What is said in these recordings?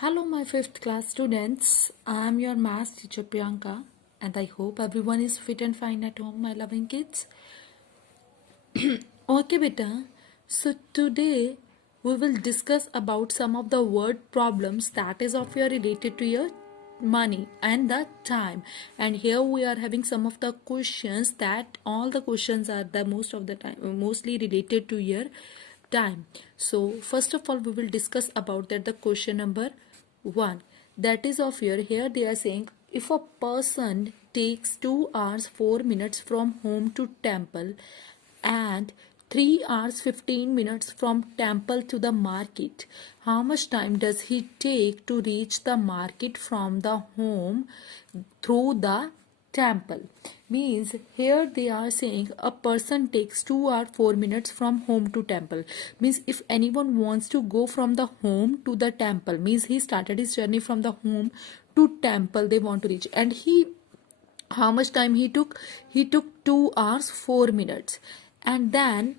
Hello, my fifth class students. I am your math teacher Priyanka, and I hope everyone is fit and fine at home, my loving kids. Okay, beta. So today we will discuss about some of the word problems that is of your related to your money and the time. And here we are having some of the questions that all the questions are the most of the time mostly related to your time. So first of all we will discuss about that the question number 1, that is of your, here they are saying if a person takes 2 hours 4 minutes from home to temple and 3 hours 15 minutes from temple to the market, how much time does he take to reach the market from the home through the temple? Means here they are saying a person takes 2 hours 4 minutes from home to temple. Means if anyone wants to go from the home to the temple, means he started his journey from the home to temple they want to reach, and he, how much time he took 2 hours 4 minutes, and then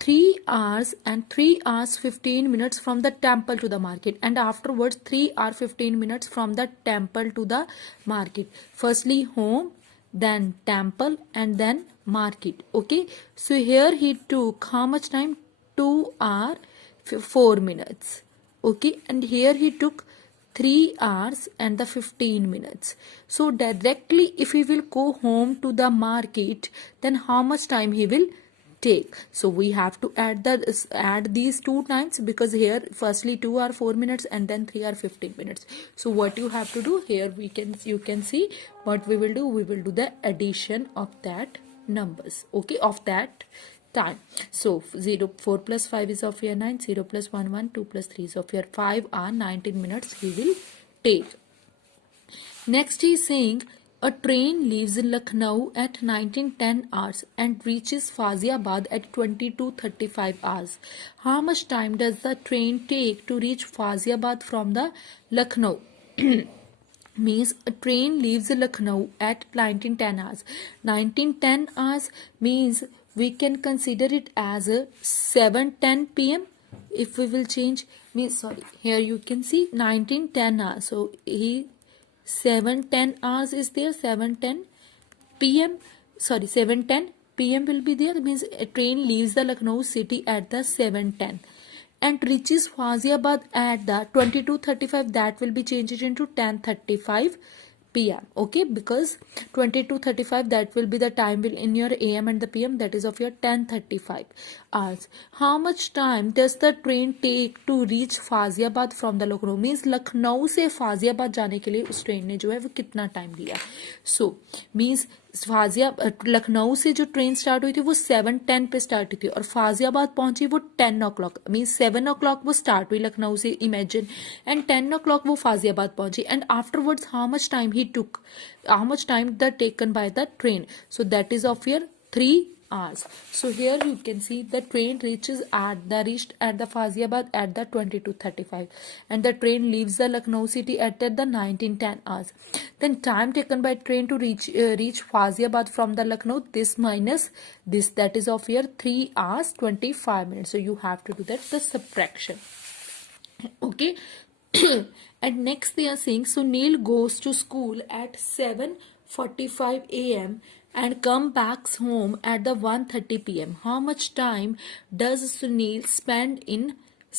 3 hours and 3 hours 15 minutes from the temple to the market, and afterwards 3 hours 15 minutes from the temple to the market. Firstly home, then temple, and then market. Okay, so here he took how much time? 2 hours 4 minutes. Okay, and here he took 3 hours and the 15 minutes. So directly if he will go home to the market, then how much time he will take? So we have to add these two times, because here firstly 2 hour 4 minutes and then 3 hour 15 minutes. So what you have to do here, you can see what we will do. We will do the addition of that numbers, okay, of that time. So 4 plus 5 is of your 9, 0 plus 1 2 plus 3 is of your 5 hour 19 minutes he will take. Next he is saying a train leaves in Lucknow at 19:10 hours and reaches Faziabad at 22:35 hours. How much time does the train take to reach Faziabad from the Lucknow? Means a train leaves Lucknow at 19:10 hours. 19:10 hours means we can consider it as a 7:10 p.m. If we will change, means sorry, here you can see 19:10 hours. So he 7:10 hours is there, 7:10 p.m. sorry 7:10 p.m. will be there. Means a train leaves the Lucknow city at the 7:10 and reaches Faziabad at the 22:35. That will be changed into 10:35 p.m. okay, because 22:35 that will be the time will in your am and the pm, that is of your 10:35 hours. How much time does the train take to reach Faziabad from the Lucknow? Means Lucknow से फाजियाबाद जाने के लिए उस train ने जो है वो कितना टाइम लिया? सो मीन्स लखनऊ से जो ट्रेन स्टार्ट हुई थी वो 7:10 पे स्टार्ट हुई थी और फाजियाबाद पहुंची वो 10 o'clock. मीन्स 7 o'clock वो स्टार्ट हुई लखनऊ से, इमेजिन, एंड 10 o'clock वो फाजियाबाद पहुंची. And afterwards how much time he took, how much time that taken by the train? So that is of your 3 hours. So here you can see the train reached at the Faziabad at the 22:35 and the train leaves the Lucknow city at the 19:10 hours. Then time taken by train to reach Faziabad from the Lucknow, this minus this, that is of your 3 hours 25 minutes. So you have to do that the subtraction. Okay. And next they are saying Sunil goes to school at 7:45 a.m. and come back home at the 1:30 p.m. How much time does Sunil spend in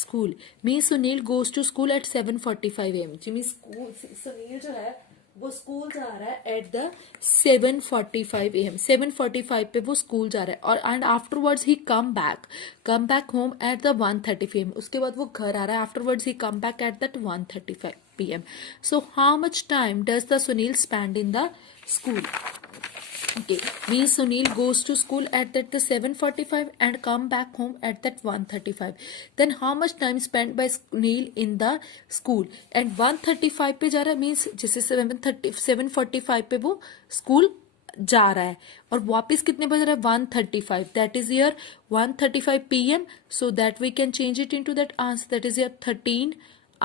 school? Means Sunil goes to school at 7:45 a.m. Means Sunil जो है वो school जा रहा है at the 7:45 AM. 7:45 पे वो school जा रहा है और and afterwards he come back home at the 1:30 PM. उसके बाद वो घर आ रहा है. Afterwards he come back at that 1:35 PM. So how much time does the Sunil spend in the school? Okay, means Sunil goes to school at that the 7:45 and come back home at that 1:35. Then how much time spent by Sunil in the school? And 1:35 पे जा रहा है, means जैसे 7:45 पे वो school जा रहा है और वापस कितने बज रहा है? 1:35. That is your 1:35 PM. So that we can change it into that answer. That is your 13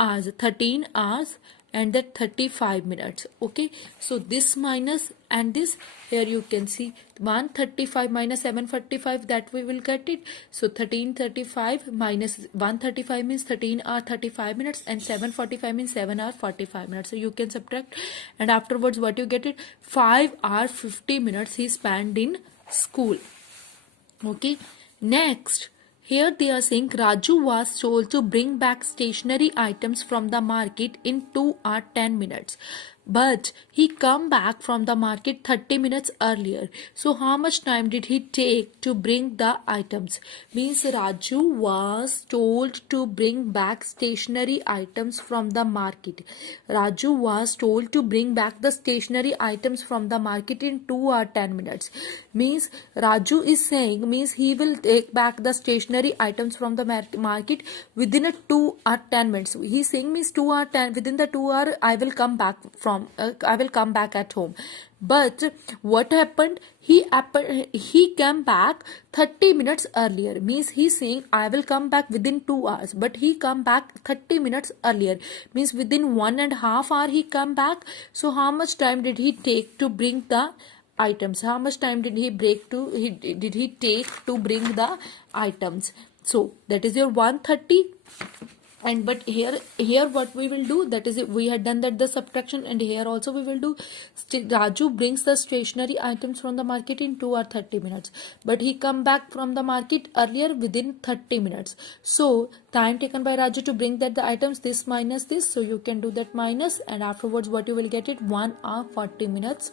hours. 13 hours and that 35 minutes. Okay, so this minus and this, here you can see 135 minus 745, that we will get it. So 1335 minus 135 means 13 hour 35 minutes, and 745 means 7 hour 45 minutes. So you can subtract, and afterwards what you get it, 5 hour 50 minutes he spent in school. Okay, next, here they are saying Raju was told to bring back stationery items from the market in 2 or 10 minutes. But he come back from the market 30 minutes earlier. So how much time did he take to bring the items? Means Raju was told to bring back stationery items from the market. Raju was told to bring back the stationery items from the market in 2 or 10 minutes. Means Raju is saying, means he will take back the stationery items from the market within a 2 or 10 minutes. He is saying means 2 or 10, within the 2 hour I will come back at home. But what happened? He came back 30 minutes earlier. Means he is saying I will come back within 2 hours, but he come back 30 minutes earlier. Means within 1.5 hour he come back. So how much time did he take to bring the items? How much time did he take to bring the items? So that is your 130. And but here what we will do, that is, we had done that the subtraction, and here also we will do. Raju brings the stationery items from the market in 2 or 30 minutes, but he come back from the market earlier within 30 minutes. So time taken by Raju to bring that the items, this minus this, so you can do that minus, and afterwards what you will get it, 1 hour 40 minutes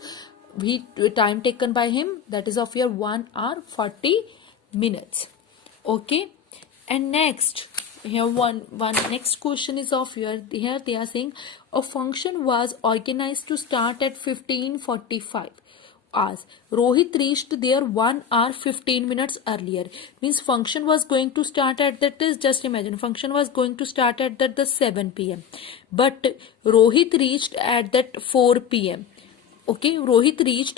time taken by him, that is of your 1 hour 40 minutes. Okay, and next, here one next question is of your, here they are saying a function was organized to start at 15:45 hours. Rohit reached there 1 hour 15 minutes earlier. Means function was going to start at that is, just imagine, function was going to start at that the 7 p.m. but Rohit reached at that 4 p.m. Okay, Rohit reached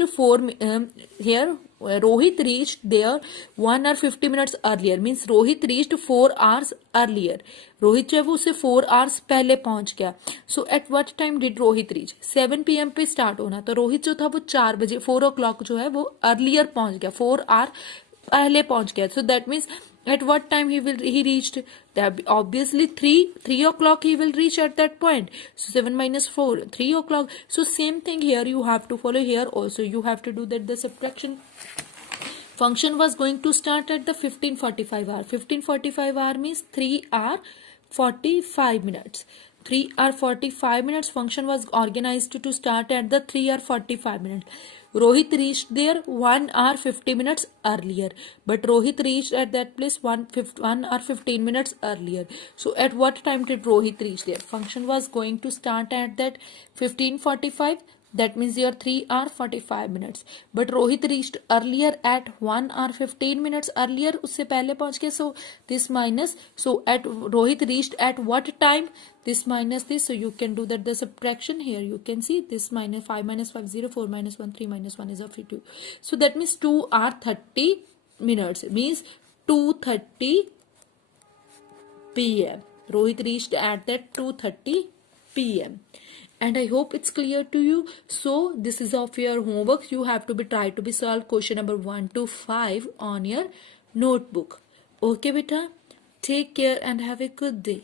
Rohit reached there 1 hour 50 minutes earlier. Means Rohit reached 4 hours earlier. Rohit जो है वो उससे 4 hours पहले पहुंच गया. So at what time did Rohit reach? 7 PM पे start होना, तो रोहित जो था वो 4 बजे 4 o'clock जो है वो अर्लियर पहुंच गया, 4 hour पहले पहुंच गया. So that means at what time he reached? That obviously 3 o'clock he will reach at that point. So 7 minus 4, 3 o'clock. So same thing here you have to follow. Here also you have to do that the subtraction. Function was going to start at the 15:45 hour. 15:45 hour means 3 hour 45 minutes. 3 hour 45 minutes function was organized to start at the 3 hour 45 minutes. Rohit reached there 1 hour 50 minutes earlier, but Rohit reached at that place 1 hour 15 minutes earlier. So at what time did Rohit reach there? Function was going to start at that 15:45. That means your 3 hour 45 minutes. But Rohit reached earlier at 1 hour 15 minutes earlier. उससे पहले पहुंच गए. So this minus. So at Rohit reached at what time? This minus this. So you can do that the subtraction. Here you can see this minus 5 minus 5 0, 4 minus 1 3 minus 1 is of 2. So that means 2 hour 30 minutes. Means 2:30 p.m. Rohit reached at that 2:30 p.m. And I hope it's clear to you. So this is of your homework. You have to be try to be solve question number 1 to 5 on your notebook. Okay beta, take care and have a good day.